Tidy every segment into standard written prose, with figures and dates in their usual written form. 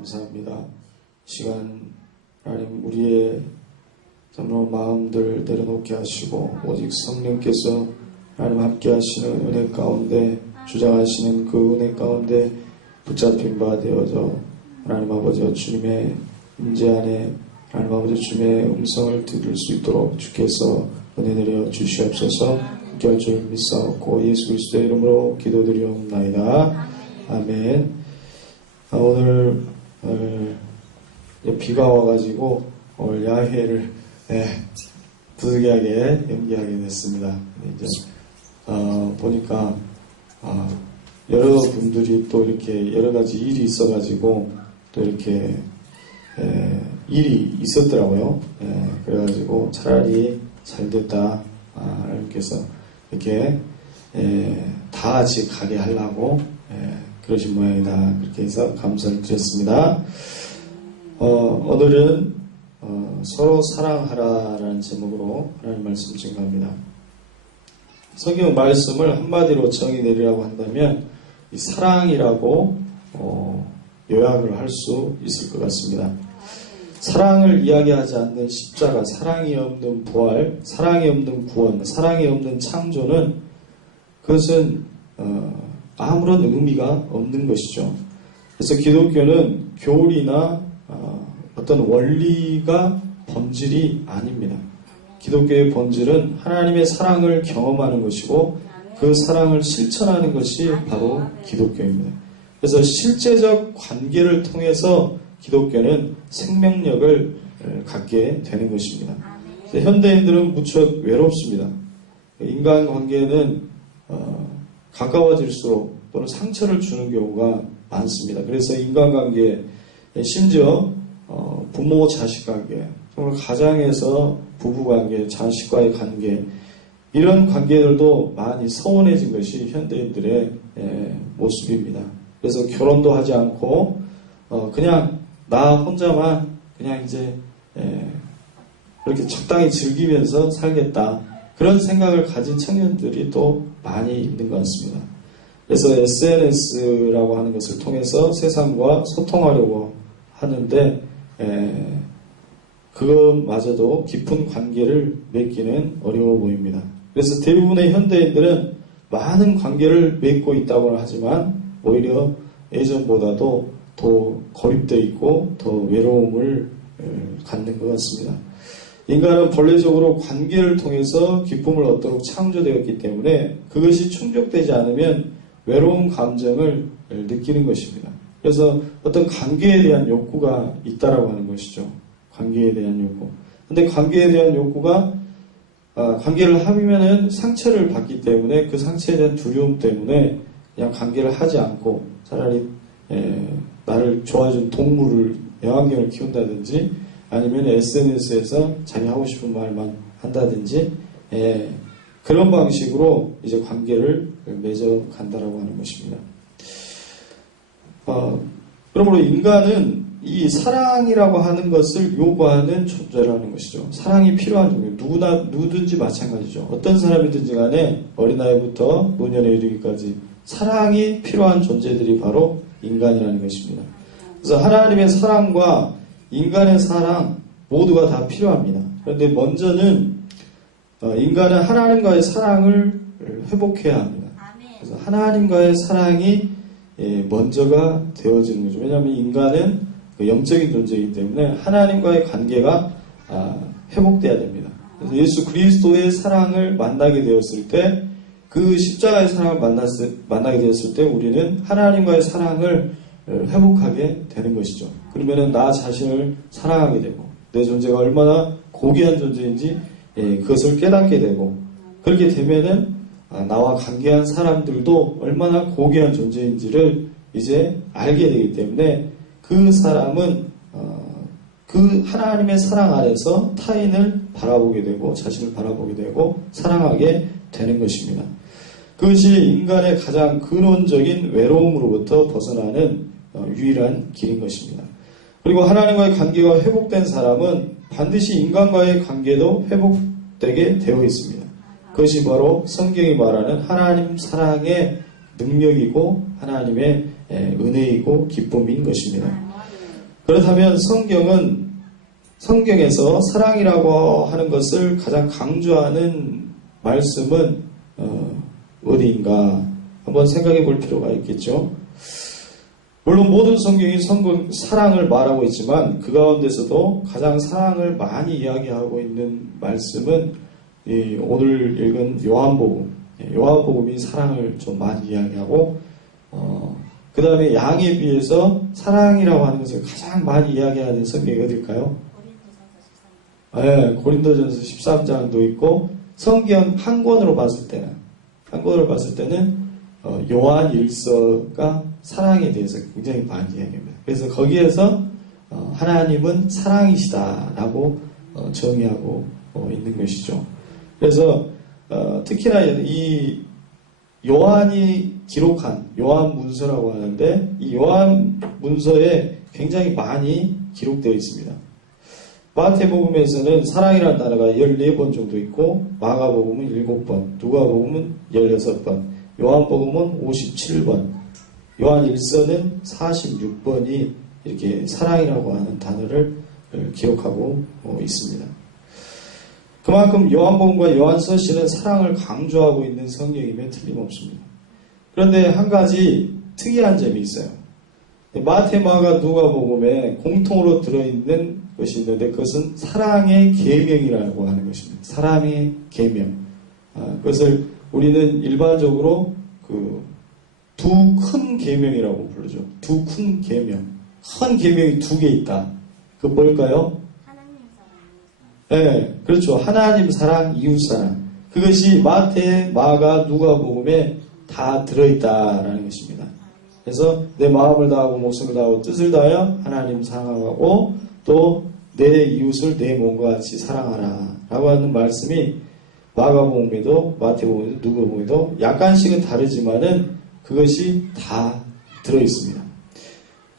감사합니다. 시간 하나님 우리의 참으로 마음들 내려놓게 하시고 오직 성령께서 하나님 함께 하시는 은혜 가운데 주장하시는 그 은혜 가운데 붙잡힌 바 되어져 하나님 아버지 주님의 임재 안에 하나님 아버지 주님의 음성을 들을 수 있도록 주께서 은혜 내려 주시옵소서. 함께 할 줄 믿사옵고 예수 그리스도의 이름으로 기도드리옵나이다. 아멘. 오늘 비가 와가지고 오늘 야외를 부득이하게 연기하게 됐습니다. 이제 보니까 여러분들이 또 이렇게 여러 가지 일이 있어가지고 또 이렇게 일이 있었더라고요. 그래가지고 차라리 잘 됐다. 하나님께서 이렇게 다 같이 가게 하려고 그러신 모양이다. 그렇게 해서 감사를 드렸습니다. 오늘은 서로 사랑하라라는 제목으로 하나님 말씀 증거합니다. 성경 말씀을 한마디로 정의 내리라고 한다면 이 사랑이라고 요약을 할 수 있을 것 같습니다. 사랑을 이야기하지 않는 십자가, 사랑이 없는 부활, 사랑이 없는 구원, 사랑이 없는 창조는 그것은 아무런 의미가 없는 것이죠. 그래서 기독교는 교리나 어떤 원리가 본질이 아닙니다. 기독교의 본질은 하나님의 사랑을 경험하는 것이고 그 사랑을 실천하는 것이 바로 기독교입니다. 그래서 실제적 관계를 통해서 기독교는 생명력을 갖게 되는 것입니다. 현대인들은 무척 외롭습니다. 인간관계는 가까워질수록 또는 상처를 주는 경우가 많습니다. 그래서 인간관계, 심지어 부모 자식 관계, 정말 가장에서 부부관계, 자식과의 관계, 이런 관계들도 많이 서운해진 것이 현대인들의 모습입니다. 그래서 결혼도 하지 않고 그냥 나 혼자만 그냥 이제 그렇게 적당히 즐기면서 살겠다, 그런 생각을 가진 청년들이 또 많이 있는 것 같습니다. 그래서 SNS라고 하는 것을 통해서 세상과 소통하려고 하는데 그것마저도 깊은 관계를 맺기는 어려워 보입니다. 그래서 대부분의 현대인들은 많은 관계를 맺고 있다고 하지만 오히려 예전보다도 더 고립되어 있고 더 외로움을 갖는 것 같습니다. 인간은 본래적으로 관계를 통해서 기쁨을 얻도록 창조되었기 때문에 그것이 충족되지 않으면 외로운 감정을 느끼는 것입니다. 그래서 어떤 관계에 대한 욕구가 있다라고 하는 것이죠. 관계에 대한 욕구. 근데 관계에 대한 욕구가 관계를 하면은 상처를 받기 때문에 그 상처에 대한 두려움 때문에 그냥 관계를 하지 않고 차라리 나를 좋아해준 동물을, 애완견을 키운다든지 아니면 SNS에서 자기 하고 싶은 말만 한다든지 그런 방식으로 이제 관계를 맺어 간다라고 하는 것입니다. 그러므로 인간은 이 사랑이라고 하는 것을 요구하는 존재라는 것이죠. 사랑이 필요한 존재, 누구든지 마찬가지죠. 어떤 사람이든지 간에 어린아이부터 노년에 이르기까지 사랑이 필요한 존재들이 바로 인간이라는 것입니다. 그래서 하나님의 사랑과 인간의 사랑 모두가 다 필요합니다. 그런데 먼저는 인간은 하나님과의 사랑을 회복해야 합니다. 그래서 하나님과의 사랑이 먼저가 되어지는 거죠. 왜냐하면 인간은 영적인 존재이기 때문에 하나님과의 관계가 회복돼야 됩니다. 그래서 예수 그리스도의 사랑을 만나게 되었을 때, 그 십자가의 사랑을 만나게 되었을 때 우리는 하나님과의 사랑을 회복하게 되는 것이죠. 그러면은 나 자신을 사랑하게 되고 내 존재가 얼마나 고귀한 존재인지 그것을 깨닫게 되고, 그렇게 되면은 나와 관계한 사람들도 얼마나 고귀한 존재인지를 이제 알게 되기 때문에 그 사람은 그 하나님의 사랑 안에서 타인을 바라보게 되고 자신을 바라보게 되고 사랑하게 되는 것입니다. 그것이 인간의 가장 근원적인 외로움으로부터 벗어나는 유일한 길인 것입니다. 그리고 하나님과의 관계가 회복된 사람은 반드시 인간과의 관계도 회복되게 되어 있습니다. 그것이 바로 성경이 말하는 하나님 사랑의 능력이고 하나님의 은혜이고 기쁨인 것입니다. 그렇다면 성경에서 사랑이라고 하는 것을 가장 강조하는 말씀은 어디인가 한번 생각해 볼 필요가 있겠죠. 물론 모든 성경이 사랑을 말하고 있지만 그 가운데서도 가장 사랑을 많이 이야기하고 있는 말씀은 오늘 읽은 요한복음이 사랑을 좀 많이 이야기하고 그 다음에 양에 비해서 사랑이라고 하는 것을 가장 많이 이야기하는 성경이 어딜까요? 고린도전서 13장도 있고 성경 한 권으로 봤을 때는 요한 일서가 사랑에 대해서 굉장히 많이 이야기합니다. 그래서 거기에서 하나님은 사랑이시다라고 정의하고 있는 것이죠. 그래서 특히나 이 요한이 기록한 요한 문서라고 하는데 이 요한 문서에 굉장히 많이 기록되어 있습니다. 마태복음에서는 사랑이라는 단어가 14번 정도 있고 마가복음은 7번, 누가복음은 16번, 요한복음은 57번, 요한일서는 46번이 이렇게 사랑이라고 하는 단어를 기록하고 있습니다. 그만큼 요한복음과 요한서신은 사랑을 강조하고 있는 성경임에 틀림없습니다. 그런데 한 가지 특이한 점이 있어요. 마태, 마가, 누가복음에 공통으로 들어있는 것이 있는데 그것은 사랑의 계명이라고 하는 것입니다. 사랑의 계명. 그것을 우리는 일반적으로 두 큰 계명이라고 부르죠. 두 큰 계명. 큰 계명이 두 개 있다. 그 뭘까요? 하나님 사랑. 네, 그렇죠. 하나님 사랑, 이웃 사랑. 그것이 마태, 마가, 누가복음에 다 들어있다라는 것입니다. 그래서 내 마음을 다하고 목숨을 다하고 뜻을 다하여 하나님 사랑하고 또 내 이웃을 내 몸과 같이 사랑하라 라고 하는 말씀이 마가복음에도 마태복음에도 누가복음에도 약간씩은 다르지만은 그것이 다 들어있습니다.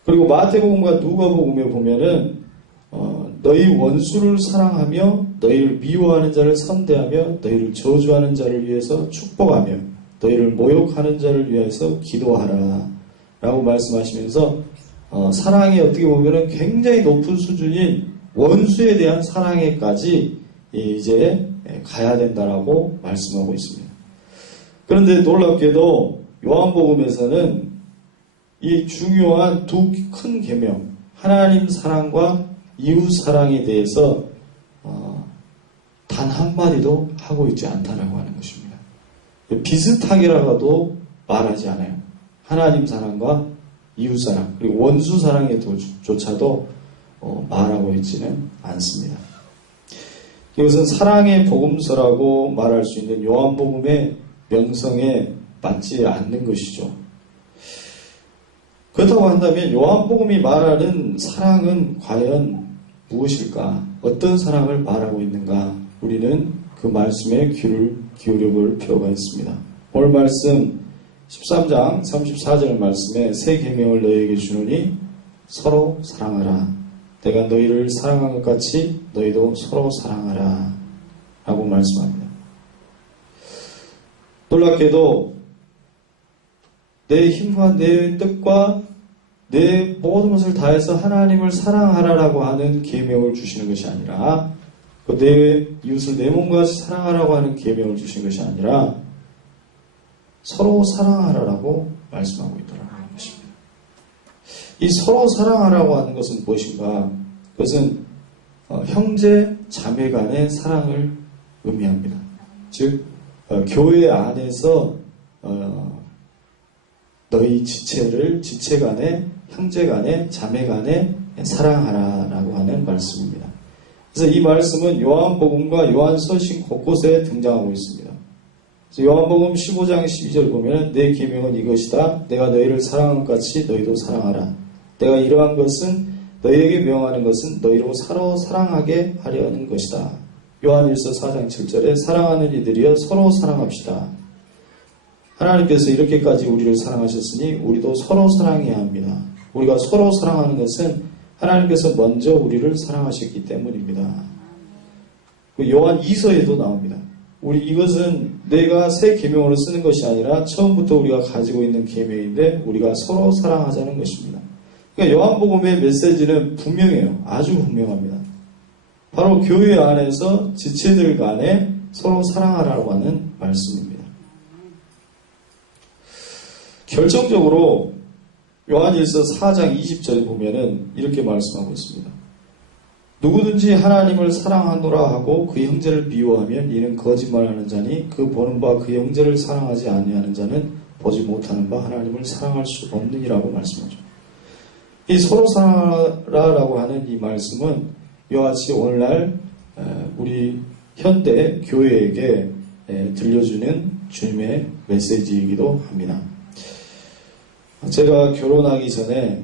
그리고 마태복음과 누가복음에 보면은 너희 원수를 사랑하며 너희를 미워하는 자를 선대하며 너희를 저주하는 자를 위해서 축복하며 너희를 모욕하는 자를 위해서 기도하라 라고 말씀하시면서 사랑이 어떻게 보면은 굉장히 높은 수준인 원수에 대한 사랑에까지 이제 가야 된다라고 말씀하고 있습니다. 그런데 놀랍게도 요한복음에서는 이 중요한 두 큰 계명, 하나님 사랑과 이웃 사랑에 대해서 단 한마디도 하고 있지 않다라고 하는 것입니다. 비슷하게라도 말하지 않아요. 하나님 사랑과 이웃 사랑, 그리고 원수 사랑에조차도 말하고 있지는 않습니다. 이것은 사랑의 복음서라고 말할 수 있는 요한복음의 명성에 맞지 않는 것이죠. 그렇다고 한다면 요한복음이 말하는 사랑은 과연 무엇일까? 어떤 사랑을 말하고 있는가? 우리는 그 말씀에 귀를 기울여 볼 필요가 있습니다. 오늘 말씀 13장 34절 말씀에 새 계명을 너희에게 주노니 서로 사랑하라. 내가 너희를 사랑한 것 같이 너희도 서로 사랑하라 라고 말씀합니다. 놀랍게도 내 힘과 내 뜻과 내 모든 것을 다해서 하나님을 사랑하라라고 하는 계명을 주시는 것이 아니라 내 이웃을 내 몸과 같이 사랑하라고 하는 계명을 주신 것이 아니라 서로 사랑하라라고 말씀하고 있더라고요. 이 서로 사랑하라고 하는 것은 무엇인가? 그것은 형제, 자매 간의 사랑을 의미합니다. 즉 교회 안에서 너희 지체 간에 형제 간에 자매 간에 사랑하라라고 하는 말씀입니다. 그래서 이 말씀은 요한복음과 요한서신 곳곳에 등장하고 있습니다. 그래서 요한복음 15장 12절 보면 내 계명은 이것이다. 내가 너희를 사랑한 것 같이 너희도 사랑하라. 내가 이러한 것은 너희에게 명하는 것은 너희로 서로 사랑하게 하려는 것이다. 요한일서 4장 7절에 사랑하는 이들이여 서로 사랑합시다. 하나님께서 이렇게까지 우리를 사랑하셨으니 우리도 서로 사랑해야 합니다. 우리가 서로 사랑하는 것은 하나님께서 먼저 우리를 사랑하셨기 때문입니다. 요한 2서에도 나옵니다. 이것은 내가 새 계명으로 쓰는 것이 아니라 처음부터 우리가 가지고 있는 계명인데 우리가 서로 사랑하자는 것입니다. 그러니까 요한복음의 메시지는 분명해요. 아주 분명합니다. 바로 교회 안에서 지체들 간에 서로 사랑하라고 하는 말씀입니다. 결정적으로 요한일서 4장 20절에 보면은 이렇게 말씀하고 있습니다. 누구든지 하나님을 사랑하노라 하고 그 형제를 미워하면 이는 거짓말하는 자니 그 보는 바 그 형제를 사랑하지 아니하는 자는 보지 못하는 바 하나님을 사랑할 수 없느니라고 말씀하죠. 이 서로 사랑하라라고 하는 이 말씀은 이와 같이 오늘날 우리 현대 교회에게 들려주는 주님의 메시지이기도 합니다. 제가 결혼하기 전에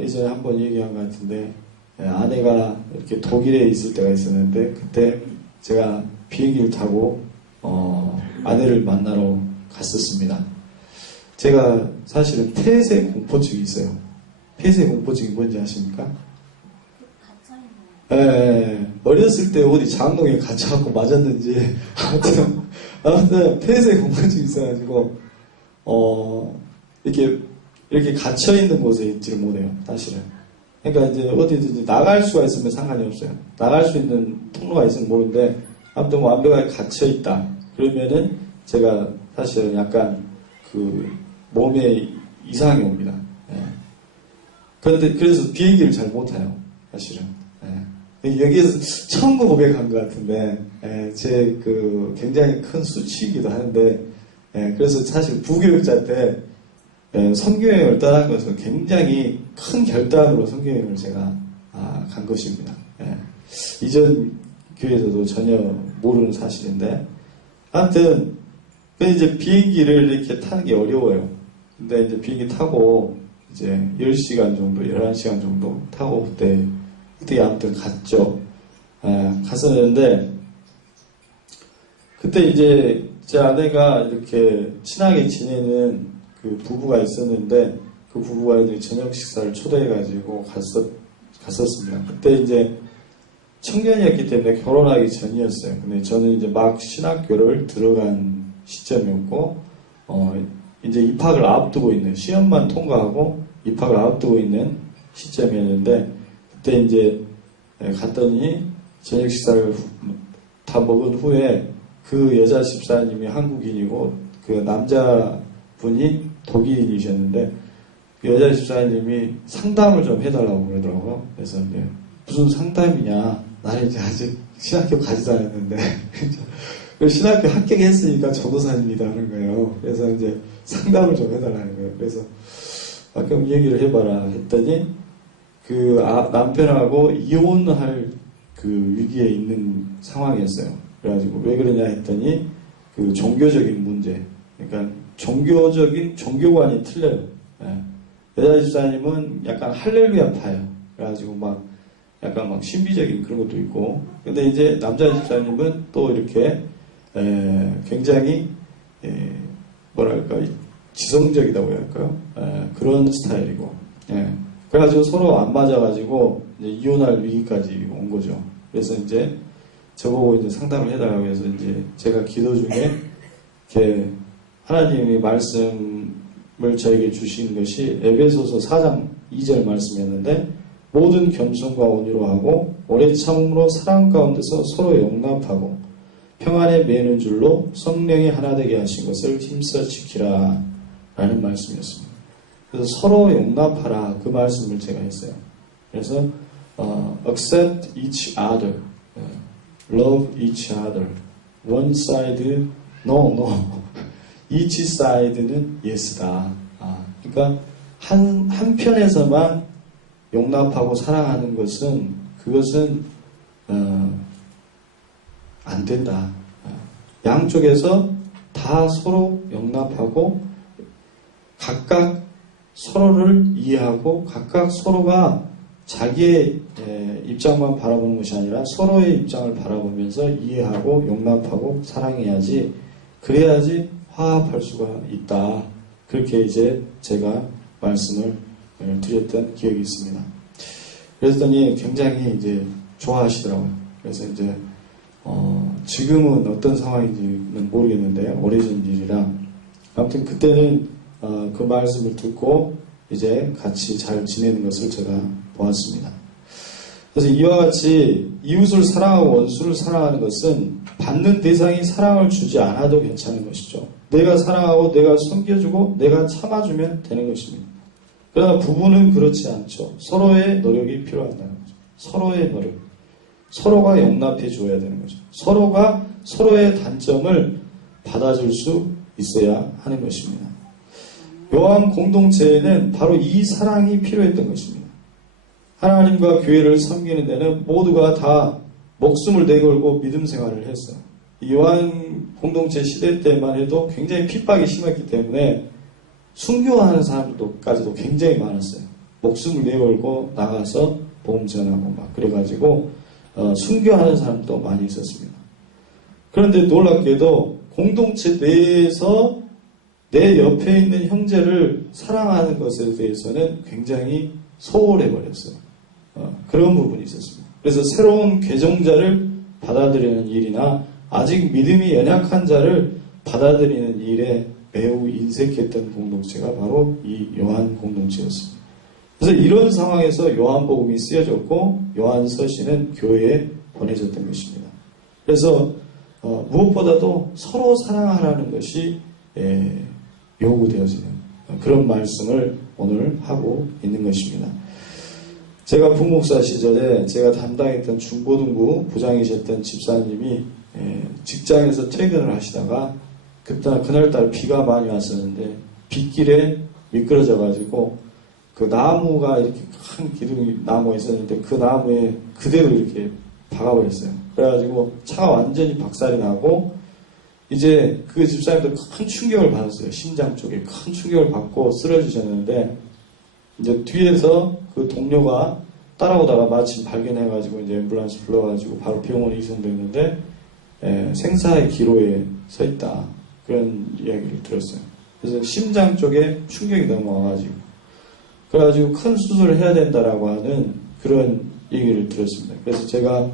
예전에 한번 얘기한 것 같은데 아내가 이렇게 독일에 있을 때가 있었는데 그때 제가 비행기를 타고 아내를 만나러 갔었습니다. 제가 사실은 폐쇄 공포증이 있어요. 폐쇄 공포증이 뭔지 아십니까? 어렸을 때 어디 장롱에 갇혀갖고 맞았는지 아무튼 폐쇄 공포증이 있어가지고 이렇게 갇혀있는 곳에 있지를 못해요, 사실은. 그러니까 이제 어디든지 나갈 수가 있으면 상관이 없어요. 나갈 수 있는 통로가 있으면 모르는데, 아무튼 완벽하게 갇혀있다. 그러면은 제가 사실은 약간 몸에 이상이 옵니다. 그런데 그래서 비행기를 잘 못 타요, 사실은. 여기에서 처음 고백한 것 같은데, 제 굉장히 큰 수치이기도 하는데, 그래서 사실 부교육자 때 선교여행을 떠난 것은 굉장히 큰 결단으로 선교여행을 제가 간 것입니다. 이전 교회에서도 전혀 모르는 사실인데, 아무튼 이제 비행기를 이렇게 타는 게 어려워요. 근데 이제 비행기 타고 이제 10시간 정도, 11시간 정도 타고 그때 아무튼 갔죠. 갔었는데, 그때 이제 제 아내가 이렇게 친하게 지내는 그 부부가 있었는데, 그 부부가 이제 저녁 식사를 초대해가지고 갔었습니다. 그때 이제 청년이었기 때문에 결혼하기 전이었어요. 근데 저는 이제 막 신학교를 들어간 시점이었고, 이제 입학을 앞두고 있는, 시험만 통과하고 입학을 앞두고 있는 시점이었는데, 그때 이제 갔더니 저녁 식사를 다 먹은 후에 그 여자 집사님이 한국인이고 그 남자분이 독일인이셨는데 그 여자 집사님이 상담을 좀 해달라고 그러더라고요. 그래서 이제 무슨 상담이냐, 나는 이제 아직 신학교 가지도 않았는데 신학교 합격했으니까 전도사입니다 하는 거예요. 그래서 이제 상담을 좀 해달라는 거예요. 그래서 그럼 얘기를 해봐라 했더니 남편하고 이혼할 위기에 있는 상황이었어요. 그래가지고 왜 그러냐 했더니 종교적인 문제, 그러니까 종교관이 틀려요. 여자 집사님은 약간 할렐루야파예요. 그래가지고 약간 신비적인 그런 것도 있고, 근데 이제 남자 집사님은 또 이렇게 굉장히 뭐랄까 지성적이라고 해야 할까요? 그런 스타일이고, 그래가지고 서로 안 맞아가지고 이제 이혼할 위기까지 온 거죠. 그래서 이제 저보고 이제 상담을 해달라고 해서 이제 제가 기도 중에 이렇게 하나님의 말씀을 저에게 주신 것이 에베소서 4장 2절 말씀이었는데, 모든 겸손과 온유로 하고 오래 참음으로 사랑 가운데서 서로 용납하고 평안에 매는 줄로 성령이 하나 되게 하신 것을 힘써 지키라 라는 말씀이었습니다. 그래서 서로 용납하라, 그 말씀을 제가 했어요. 그래서 accept each other, love each other, one side no, each side는 yes다. 그러니까 한편에서만 용납하고 사랑하는 것은 그것은 안 된다. 양쪽에서 다 서로 용납하고 각각 서로를 이해하고 각각 서로가 자기의 입장만 바라보는 것이 아니라 서로의 입장을 바라보면서 이해하고 용납하고 사랑해야지, 그래야지 화합할 수가 있다. 그렇게 이제 제가 말씀을 드렸던 기억이 있습니다. 그랬더니 굉장히 이제 좋아하시더라고요. 그래서 이제 지금은 어떤 상황인지는 모르겠는데요. 오래전 일이라. 아무튼 그때는 그 말씀을 듣고 이제 같이 잘 지내는 것을 제가 보았습니다. 그래서 이와 같이 이웃을 사랑하고 원수를 사랑하는 것은 받는 대상이 사랑을 주지 않아도 괜찮은 것이죠. 내가 사랑하고 내가 섬겨주고 내가 참아주면 되는 것입니다. 그러나 부부는 그렇지 않죠. 서로의 노력이 필요하다는 거죠. 서로의 노력. 서로가 용납해 줘야 되는 거죠. 서로가 서로의 단점을 받아줄 수 있어야 하는 것입니다. 요한 공동체에는 바로 이 사랑이 필요했던 것입니다. 하나님과 교회를 섬기는 데는 모두가 다 목숨을 내걸고 믿음 생활을 했어요. 요한 공동체 시대 때만 해도 굉장히 핍박이 심했기 때문에 순교하는 사람들까지도 굉장히 많았어요. 목숨을 내걸고 나가서 복음 전하고 막 그래가지고 순교하는 사람도 많이 있었습니다. 그런데 놀랍게도 공동체 내에서 내 옆에 있는 형제를 사랑하는 것에 대해서는 굉장히 소홀해버렸어요. 그런 부분이 있었습니다. 그래서 새로운 개종자를 받아들이는 일이나 아직 믿음이 연약한 자를 받아들이는 일에 매우 인색했던 공동체가 바로 이 요한 공동체였습니다. 그래서 이런 상황에서 요한복음이 쓰여졌고 요한서신은 교회에 보내졌던 것입니다. 그래서 무엇보다도 서로 사랑하라는 것이 요구되어지는 그런 말씀을 오늘 하고 있는 것입니다. 제가 부목사 시절에 제가 담당했던 중고등부 부장이셨던 집사님이 직장에서 퇴근을 하시다가 그날따라 비가 많이 왔었는데 빗길에 미끄러져가지고 그 나무가 이렇게 큰 기둥이 나무가 있었는데 그 나무에 그대로 이렇게 박아버렸어요. 그래가지고 차가 완전히 박살이 나고 이제 그 집사님도 큰 충격을 받았어요. 심장 쪽에 큰 충격을 받고 쓰러지셨는데 이제 뒤에서 그 동료가 따라오다가 마침 발견해가지고 이제 앰뷸런스 불러가지고 바로 병원에 이송됐는데 생사의 기로에 서 있다. 그런 이야기를 들었어요. 그래서 심장 쪽에 충격이 넘어와가지고 그래가지고 큰 수술을 해야 된다라고 하는 그런 얘기를 들었습니다. 그래서 제가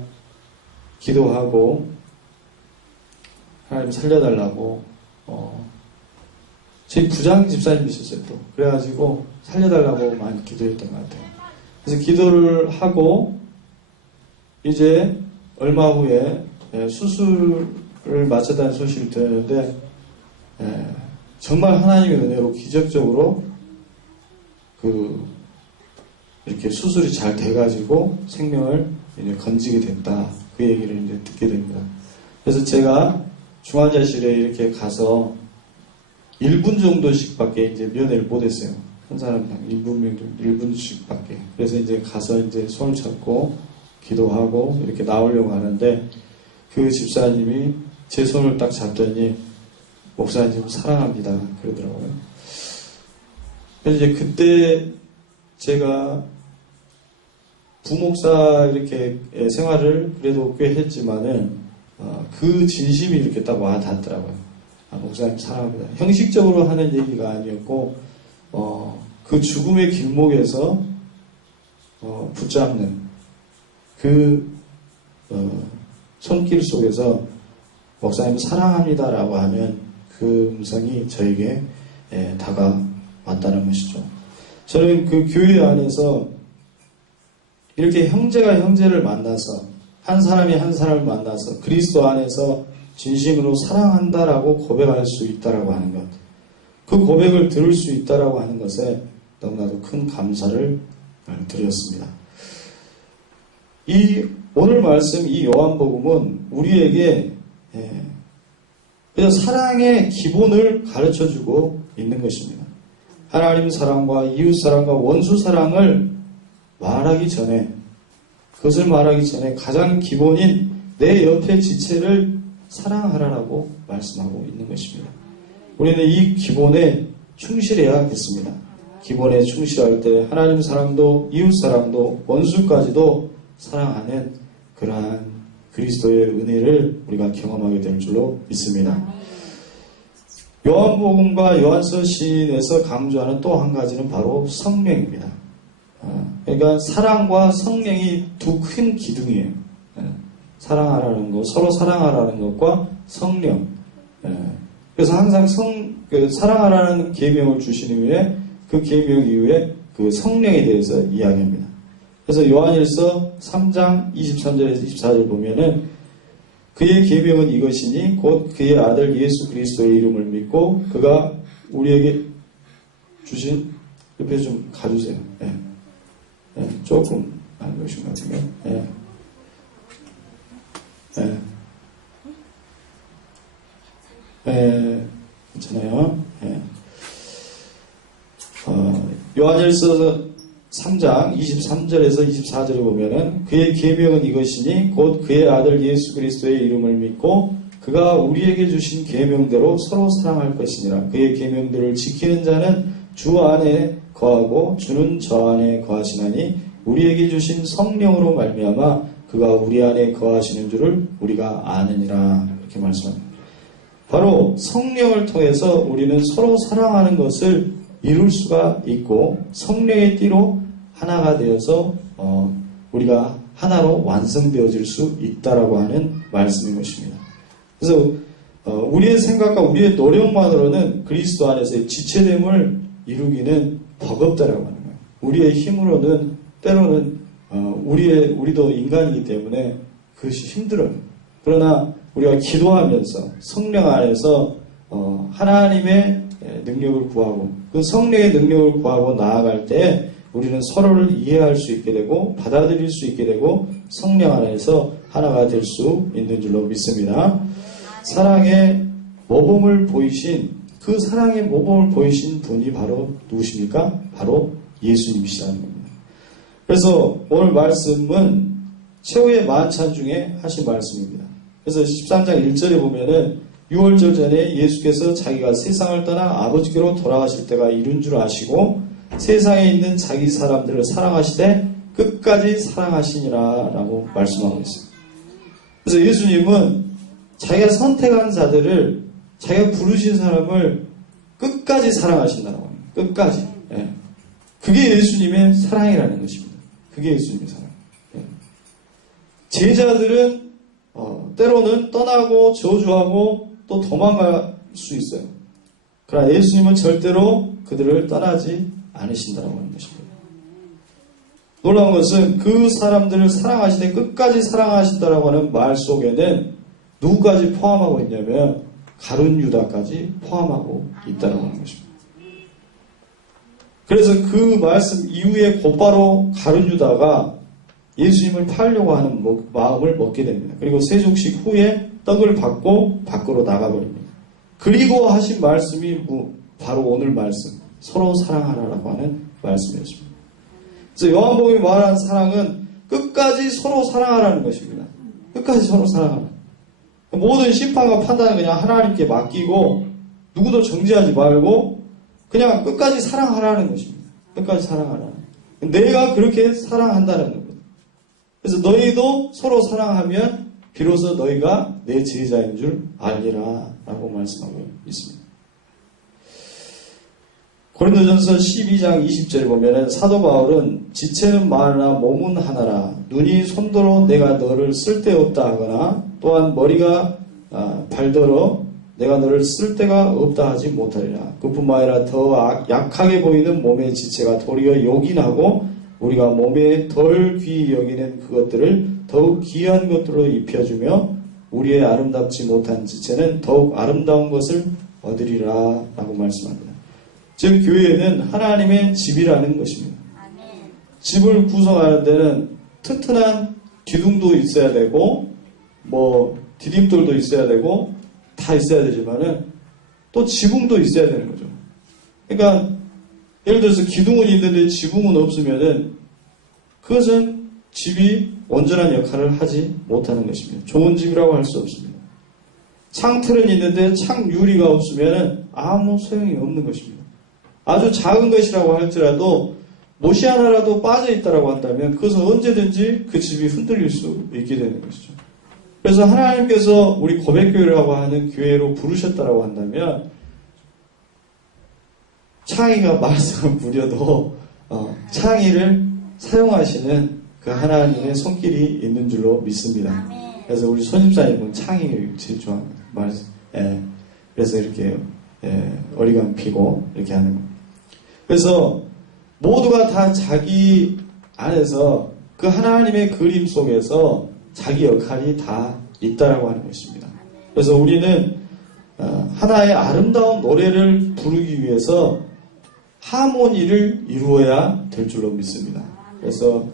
기도하고 하나님 살려달라고 저희 부장 집사님이셨어요 또. 그래가지고 살려달라고 많이 기도했던 것 같아요. 그래서 기도를 하고 이제 얼마 후에 수술을 마쳤다는 소식을 들었는데 정말 하나님의 은혜로 기적적으로 이렇게 수술이 잘 돼가지고 생명을 이제 건지게 됐다. 그 얘기를 이제 듣게 됩니다. 그래서 제가 중환자실에 이렇게 가서 1분 정도씩밖에 이제 면회를 못했어요. 한 사람당 1분씩밖에. 그래서 이제 가서 이제 손을 잡고 기도하고 이렇게 나오려고 하는데 그 집사님이 제 손을 딱 잡더니 목사님 사랑합니다. 그러더라고요. 그래서 이제 그때 제가 부목사 이렇게 생활을 그래도 꽤 했지만은 그 진심이 이렇게 딱 와 닿더라고요. 목사님 사랑합니다. 형식적으로 하는 얘기가 아니었고 그 죽음의 길목에서 붙잡는 그 손길 속에서 목사님 사랑합니다라고 하는 그 음성이 저에게 다가왔다는 것이죠. 저는 그 교회 안에서 이렇게 형제가 형제를 만나서 한 사람이 한 사람을 만나서 그리스도 안에서 진심으로 사랑한다라고 고백할 수 있다라고 하는 것, 그 고백을 들을 수 있다라고 하는 것에 너무나도 큰 감사를 드렸습니다. 이 오늘 말씀 이 요한복음은 우리에게 그냥 사랑의 기본을 가르쳐주고 있는 것입니다. 하나님 사랑과 이웃 사랑과 원수 사랑을 말하기 전에, 그것을 말하기 전에 가장 기본인 내 옆의 지체를 사랑하라라고 말씀하고 있는 것입니다. 우리는 이 기본에 충실해야겠습니다. 기본에 충실할 때 하나님 사랑도 이웃 사랑도 원수까지도 사랑하는 그러한 그리스도의 은혜를 우리가 경험하게 될 줄로 믿습니다. 요한복음과 요한서신에서 강조하는 또 한 가지는 바로 성령입니다. 그러니까 사랑과 성령이 두 큰 기둥이에요. 사랑하라는 것, 서로 사랑하라는 것과 성령. 그래서 항상 사랑하라는 계명을 주신 후에 그 계명 이후에 그 성령에 대해서 이야기합니다. 그래서 요한일서 3장 23절에서 24절 보면은 그의 계명은 이것이니 곧 그의 아들 예수 그리스도의 이름을 믿고 그가 우리에게 주신 옆에 좀 가주세요. 예. 예, 조금 안 보신 것 같은데. 예. 예. 예. 괜찮아요. 예. 요한일서 3장 23절에서 24절에 보면은 그의 계명은 이것이니 곧 그의 아들 예수 그리스도의 이름을 믿고 그가 우리에게 주신 계명대로 서로 사랑할 것이니라. 그의 계명들을 지키는 자는 주 안에 거하고 주는 저 안에 거하시나니 우리에게 주신 성령으로 말미암아 그가 우리 안에 거하시는 줄을 우리가 아느니라. 이렇게 말씀합니다. 바로 성령을 통해서 우리는 서로 사랑하는 것을 이룰 수가 있고 성령의 띠로 하나가 되어서 우리가 하나로 완성되어질 수 있다라고 하는 말씀인 것입니다. 그래서 우리의 생각과 우리의 노력만으로는 그리스도 안에서의 지체됨을 이루기는 버겁다라고 하는 거예요. 우리의 힘으로는 때로는 우리도 인간이기 때문에 그것이 힘들어요. 그러나 우리가 기도하면서 성령 안에서 하나님의 능력을 구하고 그 성령의 능력을 구하고 나아갈 때 우리는 서로를 이해할 수 있게 되고 받아들일 수 있게 되고 성령 안에서 하나가 될 수 있는 줄로 믿습니다. 사랑의 모범을 보이신 그 사랑의 모범을 보이신 분이 바로 누구십니까? 바로 예수님이시라는 겁니다. 그래서 오늘 말씀은 최후의 만찬 중에 하신 말씀입니다. 그래서 13장 1절에 보면은 6월절 전에 예수께서 자기가 세상을 떠나 아버지께로 돌아가실 때가 이른 줄 아시고 세상에 있는 자기 사람들을 사랑하시되 끝까지 사랑하시니라 라고 말씀하고 있습니다. 그래서 예수님은 자기가 선택한 자들을 자기가 부르신 사람을 끝까지 사랑하신다고 합니다. 끝까지. 예. 그게 예수님의 사랑이라는 것입니다. 그게 예수님의 사랑. 예. 제자들은 때로는 떠나고 저주하고 또 도망갈 수 있어요. 그러나 예수님은 절대로 그들을 떠나지 않으신다고 하는 것입니다. 놀라운 것은 그 사람들을 사랑하시되 끝까지 사랑하신다라고 하는 말 속에는 누구까지 포함하고 있냐면 가룟 유다까지 포함하고 있다고 하는 것입니다. 그래서 그 말씀 이후에 곧바로 가룟 유다가 예수님을 팔려고 하는 마음을 먹게 됩니다. 그리고 세족식 후에 떡을 받고 밖으로 나가버립니다. 그리고 하신 말씀이 바로 오늘 말씀 서로 사랑하라라고 하는 말씀이었습니다. 그래서 요한복음이 말하는 사랑은 끝까지 서로 사랑하라는 것입니다. 끝까지 서로 사랑하라. 모든 심판과 판단은 그냥 하나님께 맡기고 누구도 정죄하지 말고 그냥 끝까지 사랑하라는 것입니다. 끝까지 사랑하라. 내가 그렇게 사랑한다는 겁니다. 그래서 너희도 서로 사랑하면 비로소 너희가 내 제자인 줄 알리라 라고 말씀하고 있습니다. 고린도전서 12장 20절에 보면 사도 바울은 지체는 많으나 몸은 하나라. 눈이 손더러 내가 너를 쓸데없다 하거나 또한 머리가 발더러 내가 너를 쓸데가 없다 하지 못하리라. 그뿐만 아니라 더 약하게 보이는 몸의 지체가 도리어 요긴하고 우리가 몸에 덜 귀히 여기는 그것들을 더욱 귀한 것들로 입혀주며 우리의 아름답지 못한 지체는 더욱 아름다운 것을 얻으리라 라고 말씀합니다. 즉 교회는 하나님의 집이라는 것입니다. 집을 구성하는 데는 튼튼한 기둥도 있어야 되고 디딤돌도 있어야 되고 다 있어야 되지만은 또 지붕도 있어야 되는 거죠. 그러니까 예를 들어서 기둥은 있는데 지붕은 없으면은 그것은 집이 온전한 역할을 하지 못하는 것입니다. 좋은 집이라고 할 수 없습니다. 창틀은 있는데 창유리가 없으면은 아무 소용이 없는 것입니다. 아주 작은 것이라고 할지라도 못이 하나라도 빠져 있다라고 한다면 그것은 언제든지 그 집이 흔들릴 수 있게 되는 것이죠. 그래서 하나님께서 우리 고백교회라고 하는 교회로 부르셨다라고 한다면 창의가 말썽을 부려도 창의를 사용하시는 그 하나님의 손길이 있는 줄로 믿습니다. 그래서 우리 손집사님은 창의를 제일 좋아합니다. 그래서 이렇게 어리광 피고 이렇게 하는 겁니다. 그래서 모두가 다 자기 안에서 그 하나님의 그림 속에서 자기 역할이 다 있다라고 하는 것입니다. 그래서 우리는 하나의 아름다운 노래를 부르기 위해서 하모니를 이루어야 될 줄로 믿습니다. 그래서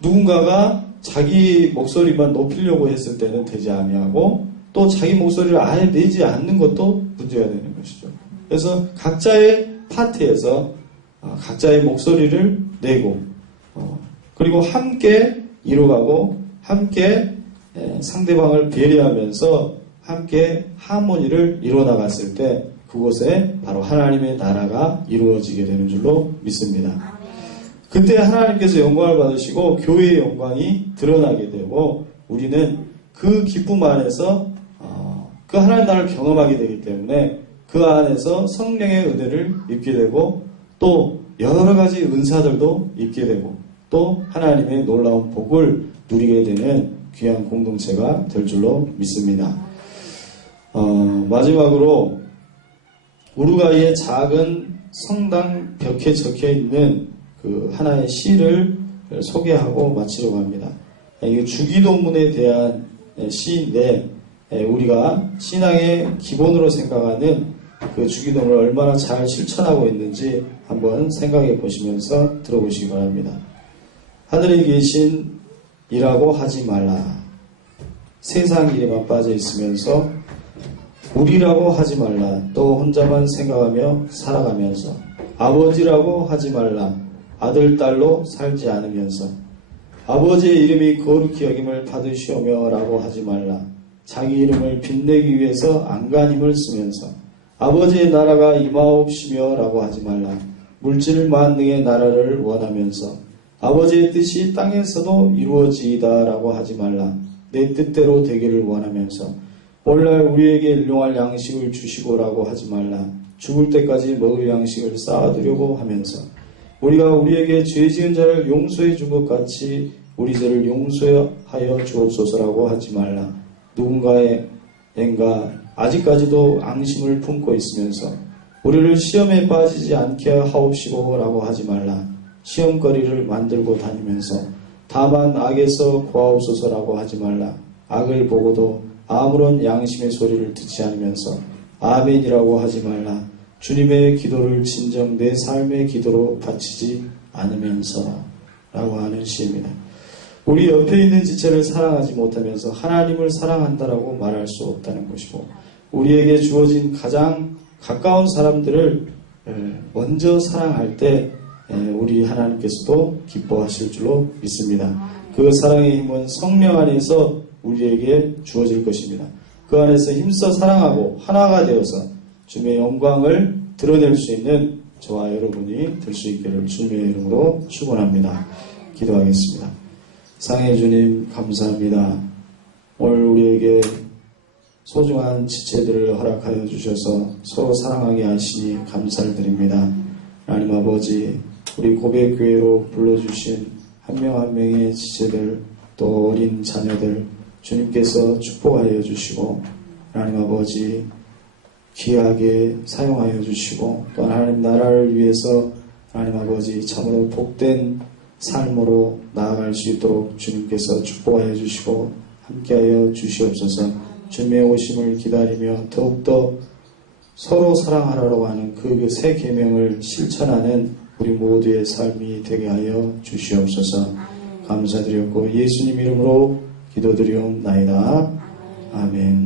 누군가가 자기 목소리만 높이려고 했을 때는 되지 아니하고 또 자기 목소리를 아예 내지 않는 것도 문제가 되는 것이죠. 그래서 각자의 파트에서 각자의 목소리를 내고 그리고 함께 이루어가고 함께 상대방을 배려하면서 함께 하모니를 이루어 나갔을 때 그곳에 바로 하나님의 나라가 이루어지게 되는 줄로 믿습니다. 그때 하나님께서 영광을 받으시고 교회의 영광이 드러나게 되고 우리는 그 기쁨 안에서 그 하나님 나라를 경험하게 되기 때문에 그 안에서 성령의 은혜를 입게 되고 또 여러 가지 은사들도 입게 되고 또 하나님의 놀라운 복을 누리게 되는 귀한 공동체가 될 줄로 믿습니다. 마지막으로 우루과이의 작은 성당 벽에 적혀 있는 그 하나의 시를 소개하고 마치려고 합니다. 이게 주기도문에 대한 시인데 우리가 신앙의 기본으로 생각하는 그 주기도문을 얼마나 잘 실천하고 있는지 한번 생각해 보시면서 들어보시기 바랍니다. 하늘에 계신 이라고 하지 말라. 세상 일에만 빠져 있으면서 우리라고 하지 말라. 또 혼자만 생각하며 살아가면서 아버지라고 하지 말라. 아들, 딸로 살지 않으면서 아버지의 이름이 거룩히 여김을 받으시오며 라고 하지 말라. 자기 이름을 빛내기 위해서 안간힘을 쓰면서 아버지의 나라가 임하옵시며 라고 하지 말라. 물질 만능의 나라를 원하면서 아버지의 뜻이 땅에서도 이루어지이다 라고 하지 말라. 내 뜻대로 되기를 원하면서 오늘날 우리에게 일용할 양식을 주시고라고 하지 말라. 죽을 때까지 먹을 양식을 쌓아두려고 하면서 우리가 우리에게 죄 지은 자를 용서해 준 것 같이 우리 죄를 용서하여 주옵소서라고 하지 말라. 누군가가 아직까지도 앙심을 품고 있으면서 우리를 시험에 빠지지 않게 하옵시고 라고 하지 말라. 시험거리를 만들고 다니면서 다만 악에서 구하옵소서라고 하지 말라. 악을 보고도 아무런 양심의 소리를 듣지 않으면서 아멘이라고 하지 말라. 주님의 기도를 진정 내 삶의 기도로 바치지 않으면서 라고 하는 시입니다. 우리 옆에 있는 지체를 사랑하지 못하면서 하나님을 사랑한다라고 말할 수 없다는 것이고 우리에게 주어진 가장 가까운 사람들을 먼저 사랑할 때 우리 하나님께서도 기뻐하실 줄로 믿습니다. 그 사랑의 힘은 성령 안에서 우리에게 주어질 것입니다. 그 안에서 힘써 사랑하고 하나가 되어서 주님의 영광을 드러낼 수 있는 저와 여러분이 될 수 있기를 주님의 이름으로 축원합니다. 기도하겠습니다. 상해 주님 감사합니다. 오늘 우리에게 소중한 지체들을 허락하여 주셔서 서로 사랑하게 하시니 감사를 드립니다. 하나님 아버지 우리 고백교회로 불러주신 한 명 한 명의 지체들 또 어린 자녀들 주님께서 축복하여 주시고 하나님 아버지 귀하게 사용하여 주시고 또 하나님 나라를 위해서 하나님 아버지 참으로 복된 삶으로 나아갈 수 있도록 주님께서 축복하여 주시고 함께하여 주시옵소서. 주님의 오심을 기다리며 더욱더 서로 사랑하라고 하는 그 새 계명을 실천하는 우리 모두의 삶이 되게 하여 주시옵소서. 감사드렸고 예수님 이름으로 기도드리옵나이다. 아멘.